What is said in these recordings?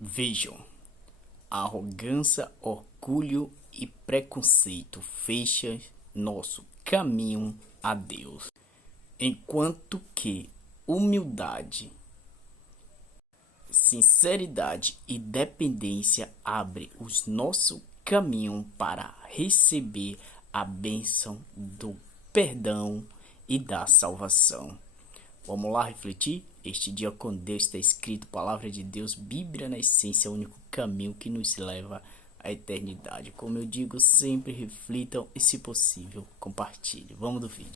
Vejam, arrogância, orgulho e preconceito fecham nosso caminho a Deus, enquanto que humildade, sinceridade e dependência abrem os nosso caminho para receber a bênção do perdão e da salvação. Vamos lá refletir? Este dia com Deus está escrito, palavra de Deus, Bíblia na essência, é o único caminho que nos leva à eternidade. Como eu digo, sempre reflitam e, se possível, compartilhem. Vamos do vídeo.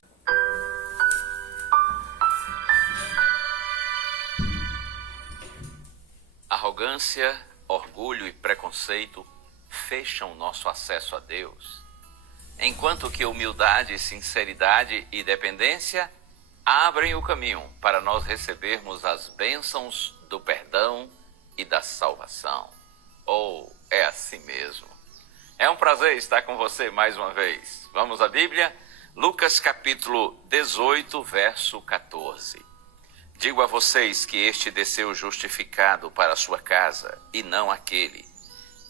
Arrogância, orgulho e preconceito fecham nosso acesso a Deus, enquanto que humildade, sinceridade e dependência abrem o caminho para nós recebermos as bênçãos do perdão e da salvação. É assim mesmo. É um prazer estar com você mais uma vez. Vamos à Bíblia? Lucas capítulo 18, verso 14. Digo a vocês que este desceu justificado para a sua casa, e não aquele.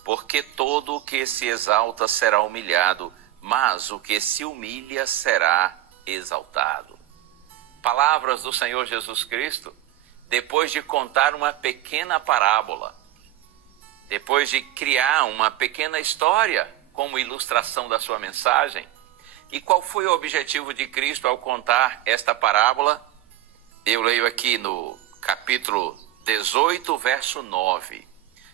Porque todo o que se exalta será humilhado, mas o que se humilha será exaltado. Palavras do Senhor Jesus Cristo, depois de contar uma pequena parábola, depois de criar uma pequena história como ilustração da sua mensagem. E qual foi o objetivo de Cristo ao contar esta parábola? Eu leio aqui no capítulo 18, verso 9.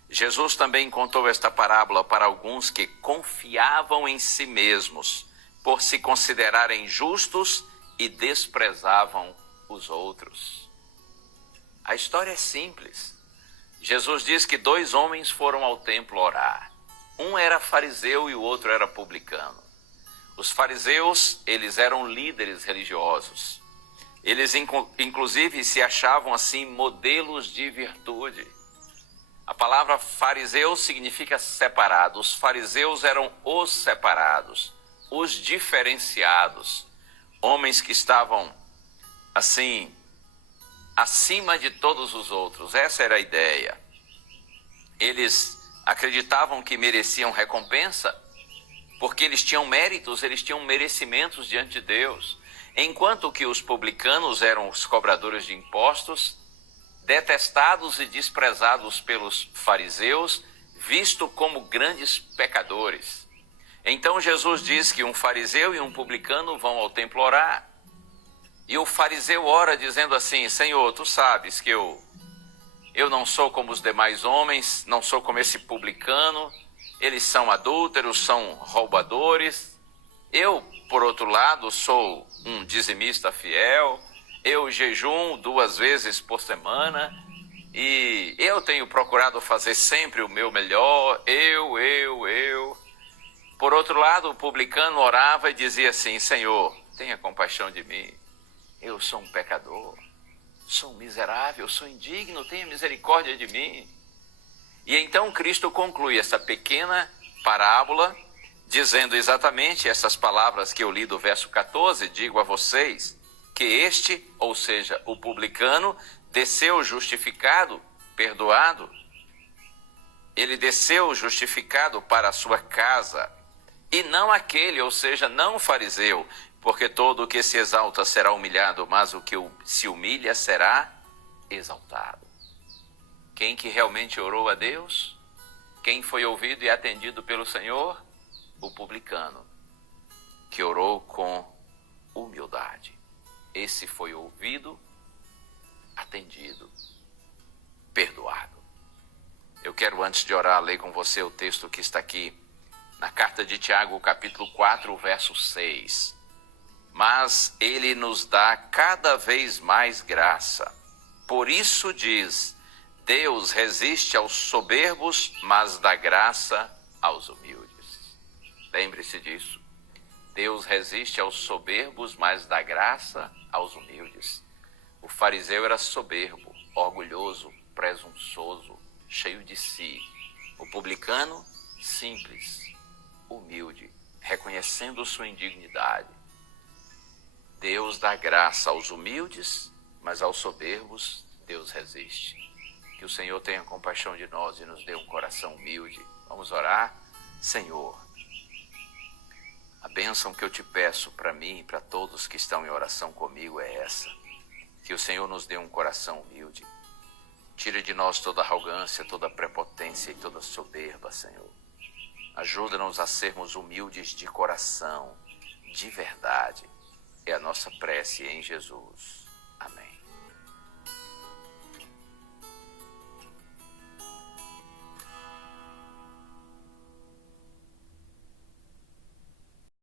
Jesus também contou esta parábola para alguns que confiavam em si mesmos, por se considerarem justos e desprezavam os outros. A história é simples. Jesus diz que 2 homens foram ao templo orar. Um era fariseu e o outro era publicano. Os fariseus, eles eram líderes religiosos. Eles, inclusive, se achavam assim modelos de virtude. A palavra fariseu significa separado. Os fariseus eram os separados, os diferenciados. Homens que estavam, assim, acima de todos os outros. Essa era a ideia. Eles acreditavam que mereciam recompensa, porque eles tinham méritos, eles tinham merecimentos diante de Deus. Enquanto que os publicanos eram os cobradores de impostos, detestados e desprezados pelos fariseus, vistos como grandes pecadores. Então Jesus diz que um fariseu e um publicano vão ao templo orar. E o fariseu ora dizendo assim: Senhor, tu sabes que eu não sou como os demais homens, não sou como esse publicano, eles são adúlteros, são roubadores. Eu, por outro lado, sou um dizimista fiel, eu jejum 2 vezes por semana e eu tenho procurado fazer sempre o meu melhor, eu. Por outro lado, o publicano orava e dizia assim: Senhor, tenha compaixão de mim, eu sou um pecador, sou um miserável, sou indigno, tenha misericórdia de mim. E então Cristo conclui essa pequena parábola dizendo exatamente essas palavras que eu li do verso 14, digo a vocês que este, ou seja, o publicano, desceu justificado, perdoado. Ele desceu justificado para a sua casa, e não aquele, ou seja, não o fariseu, porque todo o que se exalta será humilhado, mas o que se humilha será exaltado. Quem que realmente orou a Deus? Quem foi ouvido e atendido pelo Senhor? O publicano, que orou com humildade. Esse foi ouvido, atendido, perdoado. Eu quero, antes de orar, ler com você o texto que está aqui na carta de Tiago, capítulo 4, verso 6. Mas ele nos dá cada vez mais graça. Por isso diz: Deus resiste aos soberbos, mas dá graça aos humildes. Lembre-se disso. Deus resiste aos soberbos, mas dá graça aos humildes. O fariseu era soberbo, orgulhoso, presunçoso, cheio de si. O publicano, simples, humilde, reconhecendo sua indignidade. Deus dá graça aos humildes, mas aos soberbos Deus resiste. Que o Senhor tenha compaixão de nós e nos dê um coração humilde. Vamos orar? Senhor, a bênção que eu te peço para mim e para todos que estão em oração comigo é essa. Que o Senhor nos dê um coração humilde. Tire de nós toda arrogância, toda prepotência e toda soberba, Senhor. Ajuda-nos a sermos humildes de coração, de verdade. É a nossa prece em Jesus.